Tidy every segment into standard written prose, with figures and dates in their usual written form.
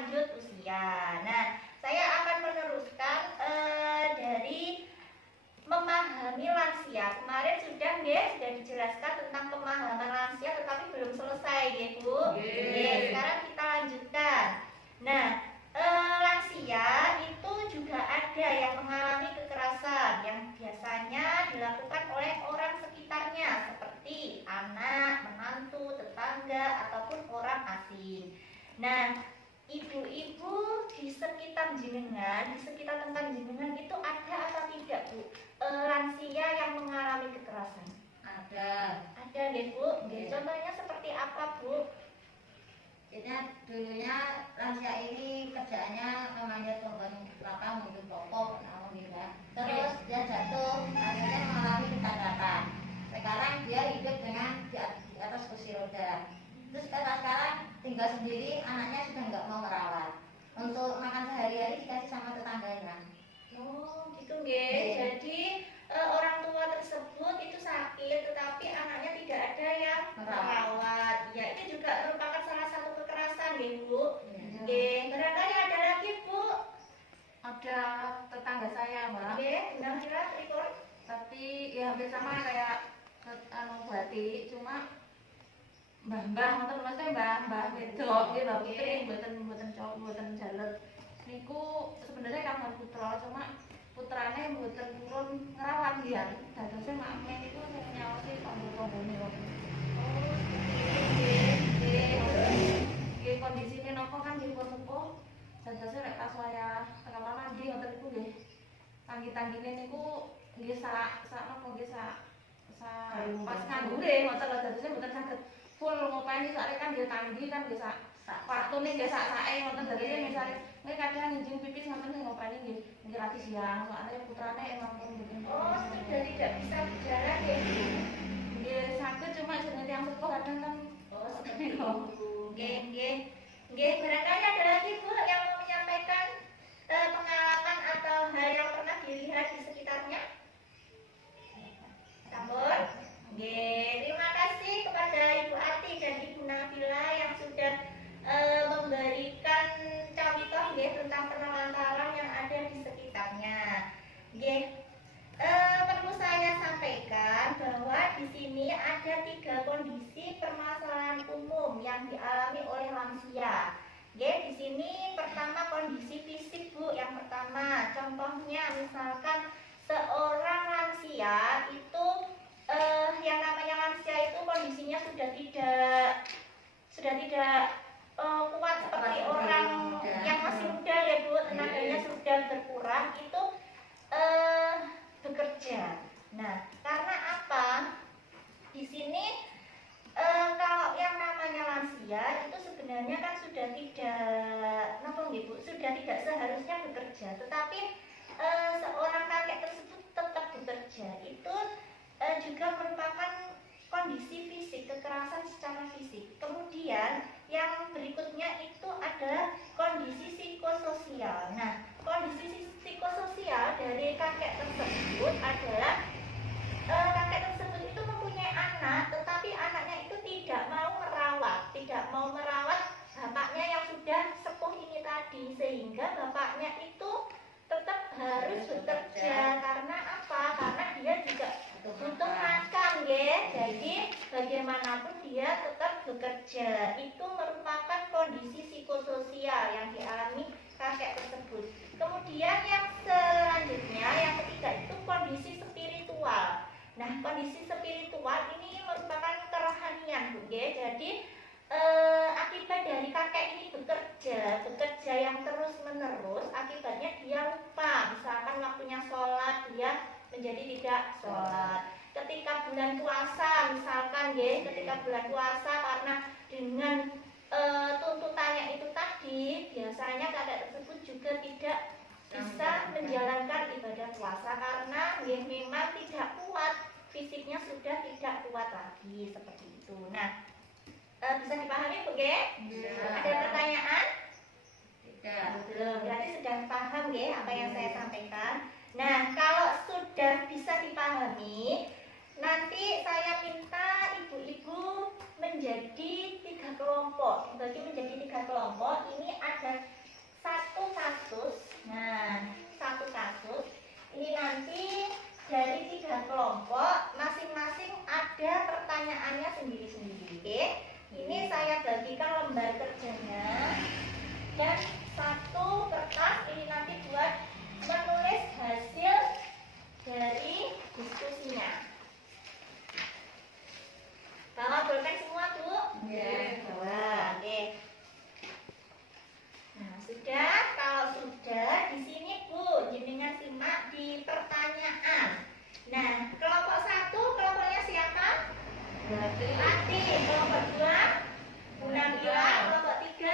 lanjut usia. Nah, saya akan meneruskan dari memahami lansia. Kemarin sudah dijelaskan tentang pemahaman lansia, tetapi belum selesai ya Bu. Sekarang kita lanjutkan. Nah, lansia itu juga ada yang mengalami kekerasan yang biasanya dilakukan oleh orang sekitarnya seperti anak, menantu, tetangga, ataupun orang asing. Nah, ibu-ibu di sekitar jenengan, di sekitar tempat jenengan itu ada atau tidak Bu? Lansia yang mengalami kekerasan? Ada ya Bu. Contohnya seperti apa Bu? Dulunya lansia ini kerjaannya namanya turun belakang untuk pokok, terus dia jatuh, akhirnya mengalami kecacatan. Sekarang dia hidup dengan di atas kursi roda. Terus sekarang tinggal sendiri, anaknya sudah nggak mau merawat. Untuk makan sehari-hari dikasih sama tetangganya. Oh gitu nggih. Jadi orang tua tersebut itu sakit, tetapi anaknya tidak ada yang merawat. Ya, itu juga merupakan salah satu kekerasan nggih Bu. Nggih. Barangkali ada lagi Bu? Ada tetangga saya Mbak. Nggih, kira-kira record. Tapi ya hampir sama kayak Bati, cuma mbah-mbah ngoten maksudnya mbah wedok nggih Mbak Putri mboten cowok mboten jalet. Niku sebenarnya kabar putra, cuma putrane mboten turun ngrawat ya. Dadose makme niku sing nyaosi tangga-tanggane wae. Oh, Nggih kondisine napa kan nggih sepuh. Dadose lek pas wayah tengah malam nggih ngoten niku nggih. Tanggi-tanggine niku nggih sak napa nggih sak pas nganggure ngoten lho dadose mboten saged full ngopeni sak kan nggih tanggi kan nggih sak waktune nggih sak-sake ngoten dadose misale nggih kadang njing pipis ngoten nggih ngopeni nggih lagi siang soalnya putrane emang pun mboten. Oh, sudah tidak bisa berjalan ya Bu. Nggih saged cuma jenenge tiyang sepuh kadang kan seperti itu. Nggih, barangkali ada lagi Bu yang mau menyampaikan pengalaman atau hal yang pernah dilihat di sekitarnya? Sampun? Nggih, terima kasih kepada Ibu Ati dan Ibu Nabila yang sudah memberikan contoh nggih tentang penelantaran yang ada di sekitarnya. Nggih. Perlu saya sampaikan bahwa di sini ada 3 kondisi permasalahan umum yang dialami oleh lansia. Oke, di sini pertama kondisi fisik Bu. Yang pertama, contohnya misalkan seorang lansia itu yang namanya lansia itu kondisinya sudah tidak kuat seperti orang yang masih muda ya Bu, tenaganya sudah berkurang itu bekerja. Nah, karena apa? Di sini kalau yang namanya lansia itu sebenarnya kan sudah tidak seharusnya bekerja, tetapi seorang kakek tersebut tetap bekerja. Itu juga merupakan kondisi fisik, kekerasan secara fisik. Kemudian yang berikutnya itu adalah kondisi psikososial. Nah, kondisi psikososial dari kakek tersebut adalah kakek tersebut itu mempunyai anak, tetapi anaknya itu tidak mau merawat bapaknya yang sudah sepuh ini tadi, sehingga bapaknya itu tetap harus bekerja. Karena apa? Karena dia juga butuh makan ya. Jadi bagaimanapun dia tetap bekerja. Itu merupakan kondisi psikososial yang dialami kakek tersebut. Kemudian yang selanjutnya, yang ketiga itu kondisi spiritual. Nah, kondisi spiritual ini merupakan kerohanian Bu ya. Jadi akibat dari kakek ini bekerja yang terus menerus, akibatnya dia lupa. Misalkan waktunya sholat, dia menjadi tidak sholat. Ketika bulan puasa misalkan ya, ketika bulan puasa karena dengan tuntutannya itu tadi, biasanya kakek tersebut juga tidak bisa menjalankan ibadah puasa karena ya, memang tidak kuat, fisiknya sudah tidak kuat lagi seperti itu. Nah, bisa dipahami Bu ya? Ada pertanyaan? Tidak. Belum, berarti sudah paham ya apa yang saya sampaikan. Nah, kalau sudah bisa dipahami, nanti saya minta ibu-ibu menjawab menjadi 3 kelompok. Dibagi menjadi 3 kelompok. Ini ada satu kasus. Nah, satu kasus. Ini nanti dari 3 kelompok, masing-masing ada pertanyaannya sendiri-sendiri. Ini saya bagikan lembar kerjanya dan satu kertas ini nanti buat menulis hasil dari diskusinya. Bawa pulpen semua, Bu? Iya. Bawa. Oke. Nah, sudah. Kalau sudah, di sini Bu, jenengan simak di pertanyaan. Nah, kelompok 1, kelompoknya siapa? Ati. Kelompok 2, Bu Nabila. Kelompok 3,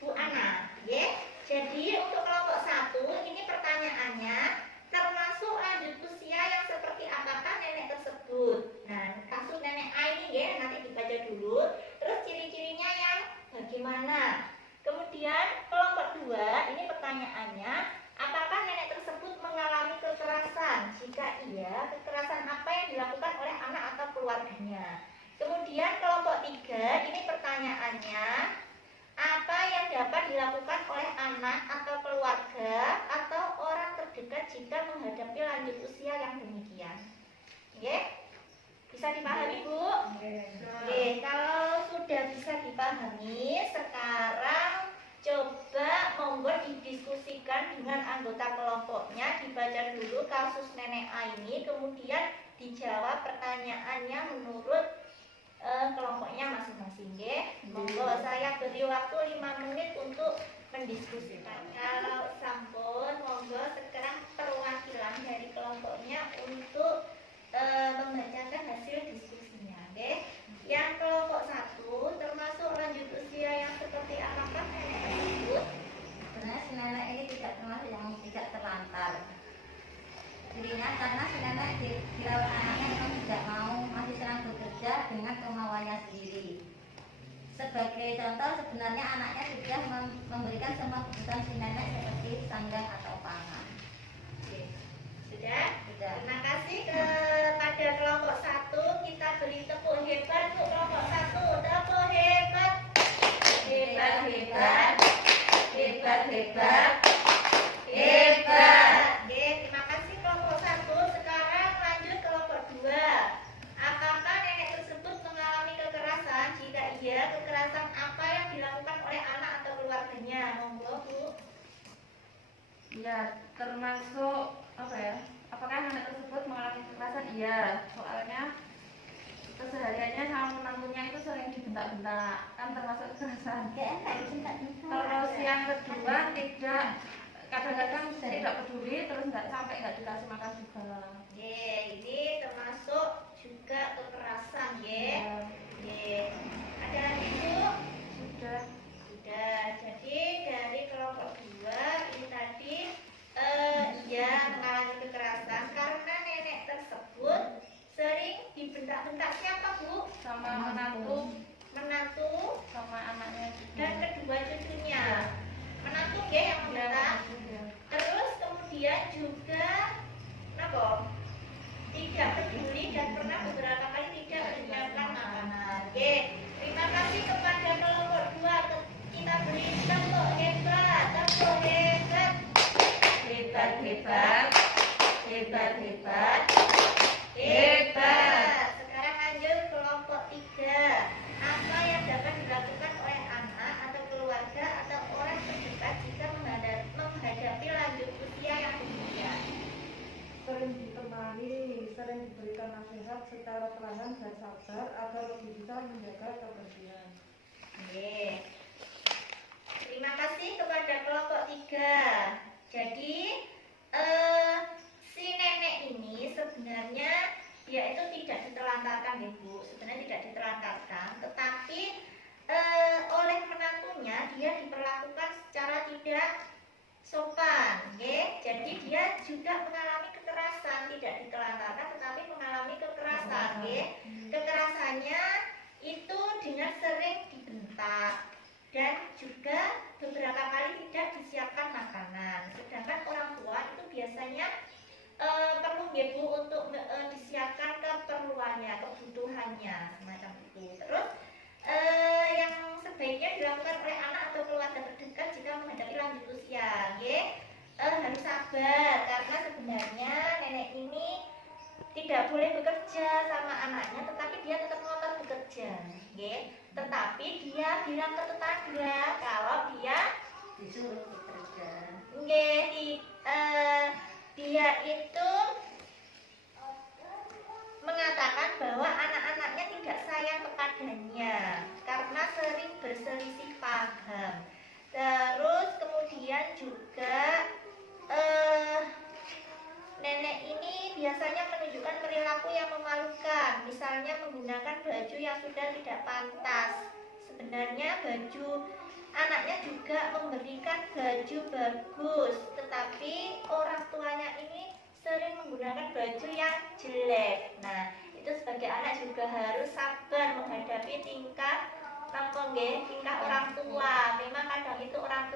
Bu Ana. Ya. Jadi untuk kelompok 1 ini pertanyaannya termasuk lanjut usia yang seperti apakah nenek tersebut. Nah, kasus nenek A ini ya nanti dibaca dulu. Terus ciri-cirinya yang bagaimana. Kemudian kelompok 2 ini pertanyaannya, apakah nenek tersebut mengalami kekerasan? Jika iya, kekerasan apa yang dilakukan oleh anak atau keluarganya? Kemudian kelompok 3 ini pertanyaannya, apa yang dapat dilakukan oleh anak atau keluarga atau orang terdekat jika menghadapi lanjut usia yang demikian? Oke? Bisa dipahami, Bu? Oke, kalau sudah bisa dipahami, sekarang coba monggo didiskusikan dengan anggota kelompoknya, dibaca dulu kasus nenek A ini, kemudian dijawab pertanyaannya menurut kelompoknya masing-masing. Monggo saya beri waktu 5 menit untuk mendiskusikan. Kalau sampun, monggo sekarang perwakilan dari kelompoknya untuk membacakan hasil diskusinya. Oke. Yang kelompok 1 termasuk lanjut usia yang seperti apakah nenek tersebut? Sebenarnya si nenek ini tidak termasuk yang tidak terlantar. Dirinya karena si nenek dirawat anaknya memang tidak mau, masih senang bekerja dengan kemauannya sendiri. Sebagai contoh, sebenarnya anaknya sudah memberikan semua kebutuhan si nenek seperti sandang atau pangan. Oke. Sudah? Sudah. Terima kasih kepada kelompok 1. Kita beri tepuk hebat untuk kelompok 1. Tepuk hebat. Hebat, hebat. Hebat, hebat. Hebat. Oke, terima kasih kelompok 1. Sekarang lanjut kelompok 2. Apakah nenek tersebut mengalami kekerasan? Jika iya, kekerasan apa yang dilakukan oleh anak atau keluarganya? Monggo, Bu. Ya, termasuk apa ya? Apakah anak tersebut mengalami kekerasan? Iya, soalnya kesehariannya sama menantunya itu sering dibentak-bentak, kan termasuk kekerasan. Terus yang kedua tidak, kadang-kadang tidak peduli, terus nggak dikasih makan juga. Ini termasuk juga kekerasan, Ya, Ada lagi, Bu? sudah. Sudah. Jadi dari kelompok 2 ini tadi ya mengalami kekerasan karena nenek tersebut sering dibentak-bentak siapa, Bu? Sama menantu, Menantu sama anaknya juga. dan kedua cucunya. Menantu ya yang membentak. Terus kemudian juga kenapa? Tidak peduli dan pernah beberapa kali tidak menyiapkan makanan. Oke, terima kasih kepada kelompok 2. Kita beri tepuk hebat, tepuk hebat. Hebat, hebat. Hebat, hebat. Hebat. Sekarang lanjut kelompok 3. Apa yang dapat dilakukan oleh anak atau keluarga atau orang terdekat jika menghadapi lanjut usia yang demikian? Sering ditemani, sering diberikan nasihat secara perlahan dan sabar agar lebih bisa menjaga kebersihan. Oke. Terima kasih kepada kelompok 3. Jadi si nenek ini sebenarnya dia itu tidak ditelantarkan, Bu. Sebenarnya tidak ditelantarkan, tetapi oleh menantunya dia diperlakukan secara tidak sopan, Jadi dia juga mengalami kekerasan, tidak ditelantarkan tetapi mengalami kekerasan, Kekerasannya itu dengan sering dibentak dan juga beberapa kali tidak disiapkan makanan. Sedangkan orang tua itu biasanya perlu Bu untuk disiapkan keperluannya, kebutuhannya semacam itu. Terus yang sebaiknya dilakukan oleh anak atau keluarga terdekat jika menghadapi lanjut usia, harus sabar karena sebenarnya nenek ini tidak boleh bekerja sama anaknya, tetapi dia tetap ngotot bekerja, tetapi dia bilang ke tetangga kalau dia disuruh bekerja. Dia itu mengatakan bahwa anak-anaknya tidak sayang kepadanya karena sering berselisih paham. Terus kemudian juga nenek ini biasanya menunjukkan perilaku yang memalukan, misalnya menggunakan baju yang sudah tidak pantas. Sebenarnya baju anaknya juga memberikan baju bagus, tetapi orang tuanya ini sering menggunakan baju yang jelek. Nah, itu sebagai anak juga harus sabar menghadapi tingkah tingkah orang tua. Memang kadang itu orang